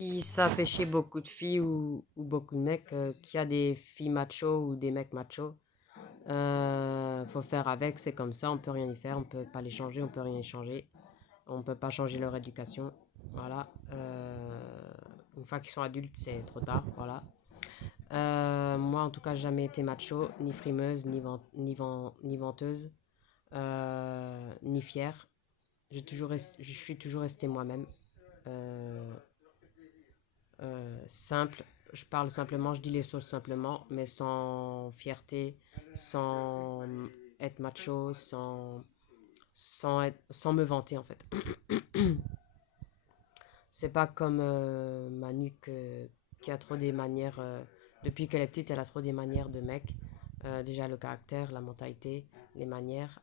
Ça fait chier beaucoup de filles ou beaucoup de mecs qu'il y a des filles machos ou des mecs machos. Faut faire avec, c'est comme ça, on peut rien y faire, on peut pas les changer, on peut rien y changer. On peut pas changer leur éducation. Voilà. Une fois qu'ils sont adultes, c'est trop tard. Voilà. Moi, en tout cas, j'ai jamais été macho, ni frimeuse, ni venteuse, ni fière. Je suis toujours resté moi-même. Euh, Simple. Je parle simplement, je dis les choses simplement, mais sans fierté, sans être macho, sans me vanter en fait. C'est pas comme Manu qui a trop des manières. Depuis qu'elle est petite, elle a trop des manières de mec. Déjà le caractère, la mentalité, les manières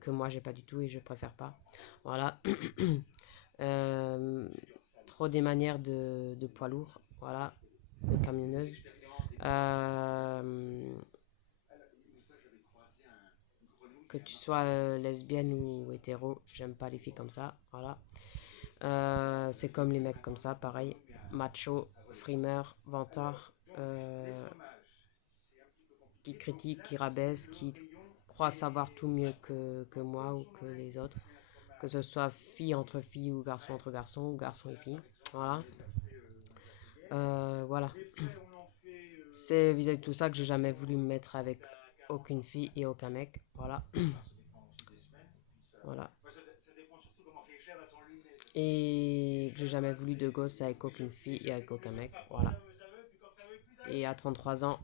que moi j'ai pas du tout et je préfère pas. Voilà. Euh, Trop des manières de poids lourd. Voilà. De camionneuse. Euh, que tu sois lesbienne ou hétéro, j'aime pas les filles comme ça. Voilà. C'est comme les mecs comme ça, pareil. Macho, frimeur, vantard, qui critique, qui rabaisse, qui croit savoir tout mieux que moi ou que les autres. Que ce soit fille entre filles ou garçon entre garçons ou garçon et filles. Voilà. Voilà. C'est vis-à-vis de tout ça que j'ai jamais voulu me mettre avec aucune fille et aucun mec. Voilà. Voilà. Et que j'ai jamais voulu de gosse avec aucune fille et avec aucun mec. Voilà. Et à 33 ans,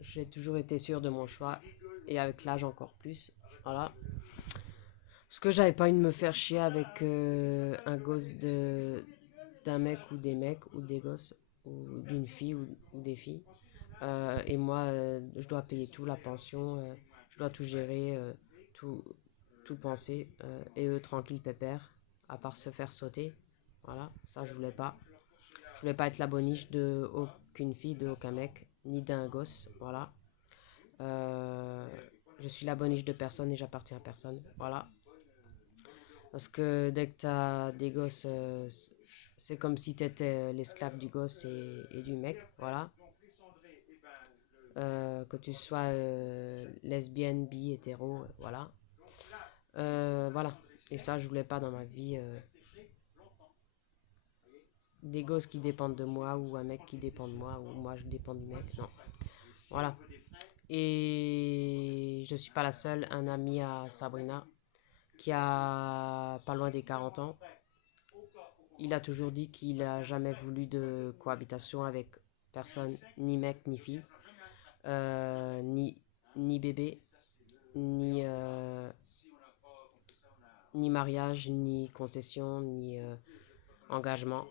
j'ai toujours été sûr de mon choix. Et avec l'âge encore plus. Voilà. Parce que j'avais pas envie de me faire chier avec un gosse d'un mec ou des mecs ou des gosses ou d'une fille ou des filles. Et moi, je dois payer tout, la pension, je dois tout gérer, tout, tout penser. Et eux, tranquilles, pépère, à part se faire sauter. Voilà, ça, je voulais pas. Je voulais pas être la boniche de aucune fille, de aucun mec, ni d'un gosse. Voilà. Euh, je suis la boniche de personne et j'appartiens à personne. Voilà. Parce que dès que t'as des gosses, c'est comme si t'étais l'esclave du gosse et du mec. Voilà. Que tu sois lesbienne, bi, hétéro, voilà. Voilà. Et ça, je voulais pas dans ma vie. Des gosses qui dépendent de moi ou un mec qui dépend de moi ou moi je dépends du mec. Non. Voilà. Et je suis pas la seule. Un ami à Sabrina qui a pas loin des 40 ans. Il a toujours dit qu'il a jamais voulu de cohabitation avec personne, ni mec, ni fille, ni, ni bébé, ni, ni mariage, ni concession, ni engagement.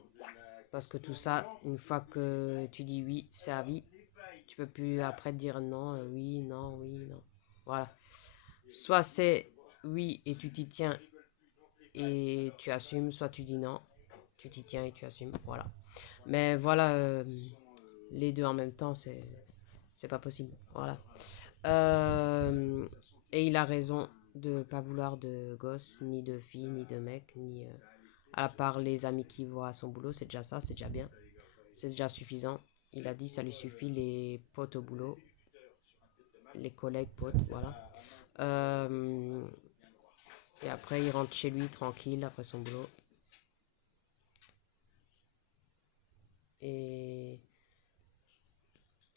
Parce que tout ça, une fois que tu dis oui, c'est à vie. Tu peux plus après dire non, oui, non, oui, non. Voilà. Soit c'est oui et tu t'y tiens et tu assumes, soit tu dis non, tu t'y tiens et tu assumes. Voilà. Mais voilà, les deux en même temps, c'est pas possible. Voilà. Euh, et il a raison de pas vouloir de gosse, ni de fille, ni de mec, ni à part les amis qui voient à son boulot, c'est déjà ça, c'est déjà bien, c'est déjà suffisant. Il a dit ça lui suffit les potes au boulot, les collègues potes, voilà. Euh, et après il rentre chez lui tranquille après son boulot. Et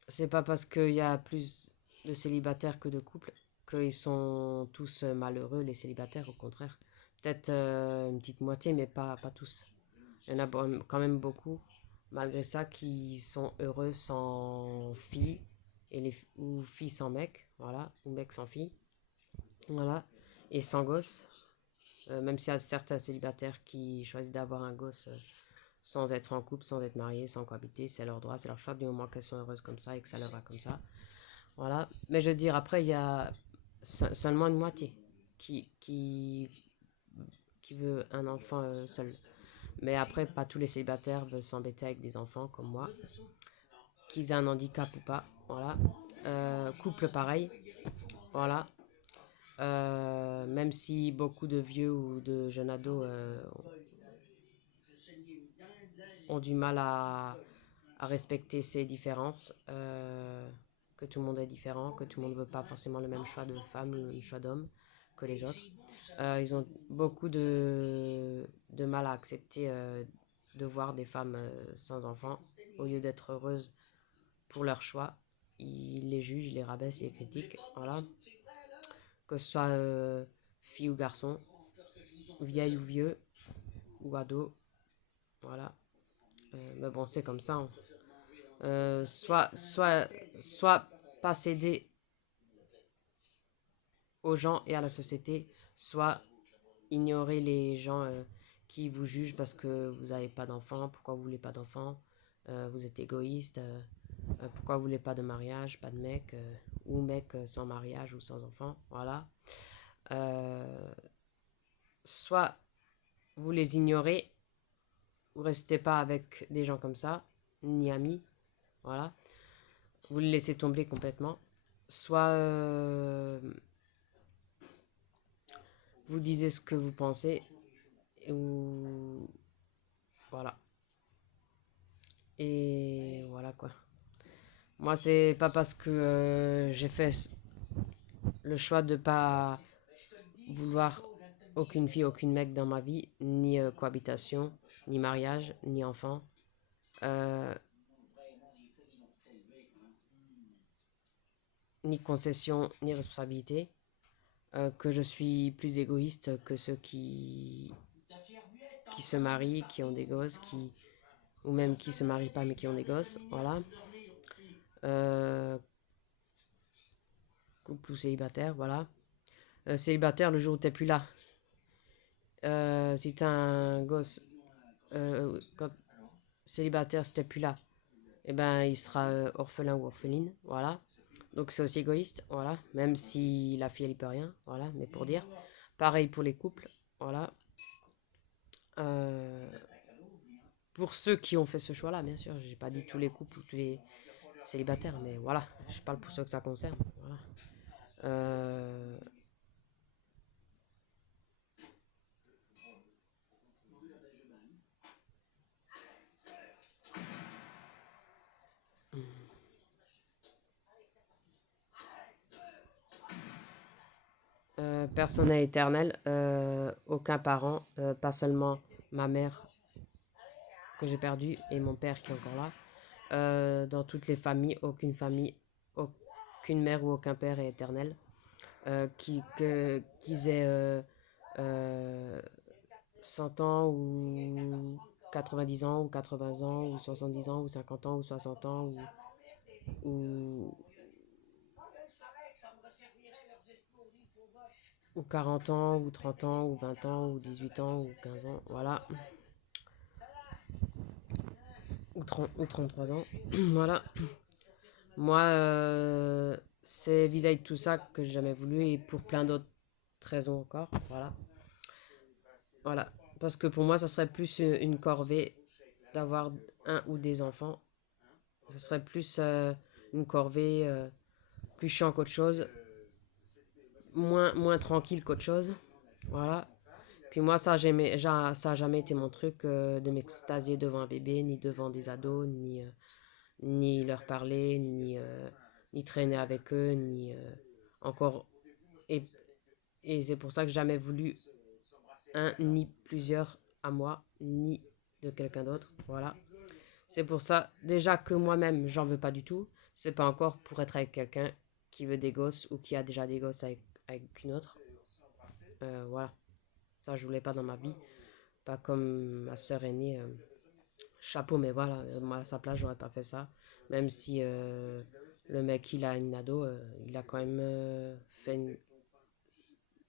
c'est pas parce qu'il y a plus de célibataires que de couples qu'ils sont tous malheureux, les célibataires, au contraire. Peut-être une petite moitié, mais pas tous. Il y en a quand même beaucoup, malgré ça, qui sont heureux sans fille, ou fille sans mec, voilà, ou mec sans fille, voilà, et sans gosse. Même s'il y a certains célibataires qui choisissent d'avoir un gosse sans être en couple, sans être mariés, sans cohabiter, c'est leur droit, c'est leur choix, du moment qu'elles sont heureuses comme ça et que ça leur va comme ça. Voilà. Mais je veux dire, après, il y a seulement une moitié qui veut un enfant seul. Mais après, pas tous les célibataires veulent s'embêter avec des enfants comme moi, qu'ils aient un handicap ou pas. Voilà. Couple pareil. Voilà. Même si beaucoup de vieux ou de jeunes ados ont du mal à respecter ces différences, que tout le monde est différent, que tout le monde ne veut pas forcément le même choix de femme, le même choix d'homme que les autres. Ils ont beaucoup de mal à accepter de voir des femmes sans enfants. Au lieu d'être heureuses pour leur choix, ils les jugent, ils les rabaissent, ils les critiquent. Voilà. Que ce soit fille ou garçon, vieille ou vieux, ou ado. Voilà. Mais bon, c'est comme ça, hein. Soit pas céder aux gens et à la société, soit ignorer les gens qui vous jugent parce que vous n'avez pas d'enfants, pourquoi vous voulez pas d'enfants, vous êtes égoïste, pourquoi vous voulez pas de mariage, pas de mec, ou mec sans mariage ou sans enfant, voilà. Euh, Soit vous les ignorez, vous restez pas avec des gens comme ça, ni amis, voilà. Vous le laissez tomber complètement. Soit vous disiez ce que vous pensez, ou voilà. Et voilà quoi. Moi, c'est pas parce que j'ai fait le choix de pas vouloir aucune fille, aucune mec dans ma vie, ni cohabitation, ni mariage, ni enfant, euh, ni concession, ni responsabilité, que je suis plus égoïste que ceux qui se marient, qui ont des gosses, ou même qui se marient pas mais qui ont des gosses, voilà. Euh, Couple ou célibataire, voilà. Célibataire, le jour où t'es plus là. Si t'as un gosse, quand célibataire, si t'es plus là, eh ben, il sera orphelin ou orpheline, voilà. Donc c'est aussi égoïste, voilà. Même si la fille, elle y peut rien, voilà. Mais pour dire. Pareil pour les couples, voilà. Euh, pour ceux qui ont fait ce choix-là, bien sûr. J'ai pas dit tous les couples ou tous les célibataires, mais voilà. Je parle pour ceux que ça concerne, voilà. Euh, Personne n'est éternel, aucun parent, pas seulement ma mère que j'ai perdue et mon père qui est encore là. Dans toutes les famille, aucune mère ou aucun père est éternel. Qu'ils aient euh, 100 ans ou 90 ans ou 80 ans ou 70 ans ou 50 ans ou 60 ans ou, ou 40 ans ou 30 ans ou 20 ans ou 18 ans ou 15 ans, voilà, ou 33 ans, voilà. Moi, c'est vis-à-vis de tout ça que j'ai jamais voulu et pour plein d'autres raisons encore, voilà. Voilà. Parce que pour moi, ça serait plus une corvée d'avoir un ou des enfants. Ce serait plus une corvée, plus chiant qu'autre chose, moins tranquille qu'autre chose. Voilà. Puis moi, ça a jamais été mon truc de m'extasier devant un bébé, ni devant des ados, ni leur parler, ni traîner avec eux, ni encore. Et, et c'est pour ça que j'ai jamais voulu un ni plusieurs à moi, ni de quelqu'un d'autre. Voilà. C'est pour ça, déjà que moi-même, j'en veux pas du tout. C'est pas encore pour être avec quelqu'un qui veut des gosses ou qui a déjà des gosses avec une autre. Voilà. Ça, je voulais pas dans ma vie. Pas comme ma sœur aînée. Chapeau, mais voilà. Moi, à sa place, j'aurais pas fait ça. Même si le mec, il a une ado, il a quand même fait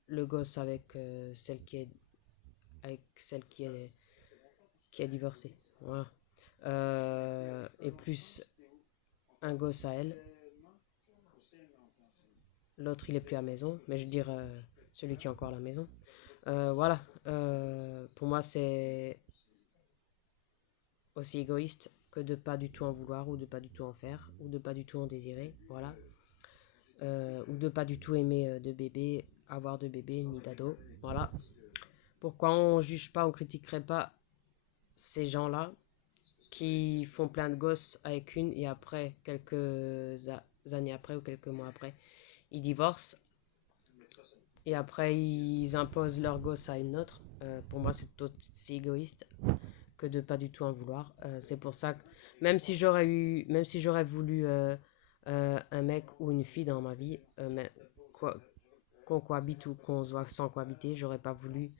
le gosse avec celle qui est divorcée. Voilà. Et plus un gosse à elle. L'autre, il est plus à la maison. Mais je veux dire, celui qui est encore à la maison. Voilà. Pour moi, c'est aussi égoïste que de pas du tout en vouloir ou de pas du tout en faire ou de pas du tout en désirer. Voilà. Ou de pas du tout aimer de bébé, avoir de bébé ni d'ado. Voilà. Pourquoi on juge pas, on critiquerait pas ces gens-là qui font plein de gosses avec une et après, années après ou quelques mois après, ils divorcent et après ils imposent leur gosse à une autre. Pour moi, c'est aussi égoïste que de pas du tout en vouloir. C'est pour ça que même si j'aurais voulu un mec ou une fille dans ma vie, mais quoi, qu'on cohabite ou qu'on se voit sans cohabiter, j'aurais pas voulu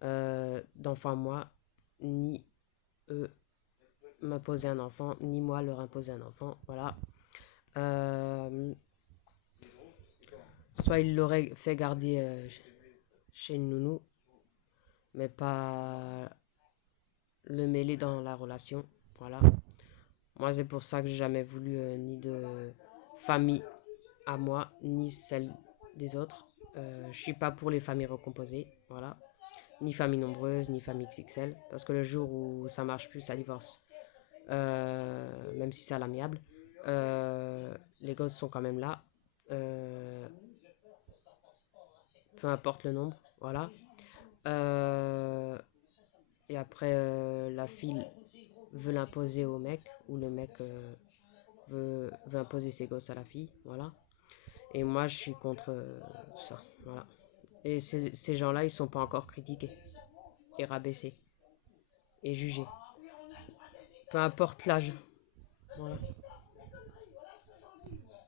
d'enfant moi, ni eux m'imposer un enfant, ni moi leur imposer un enfant. Voilà. Euh, Soit ils l'auraient fait garder chez une nounou, mais pas le mêler dans la relation. Voilà. Moi, c'est pour ça que j'ai jamais voulu ni de famille à moi, ni celle des autres. Je suis pas pour les familles recomposées. Voilà. Ni famille nombreuse, ni famille XXL. Parce que le jour où ça marche plus, ça divorce. Même si c'est à l'amiable. Les gosses sont quand même là. Euh, Peu importe le nombre. Voilà. Euh, et après, la fille veut l'imposer au mec. Ou le mec veut imposer ses gosses à la fille. Voilà. Et moi, je suis contre tout ça. Voilà. Et ces gens-là, ils sont pas encore critiqués et rabaissés et jugés. Peu importe l'âge. Voilà.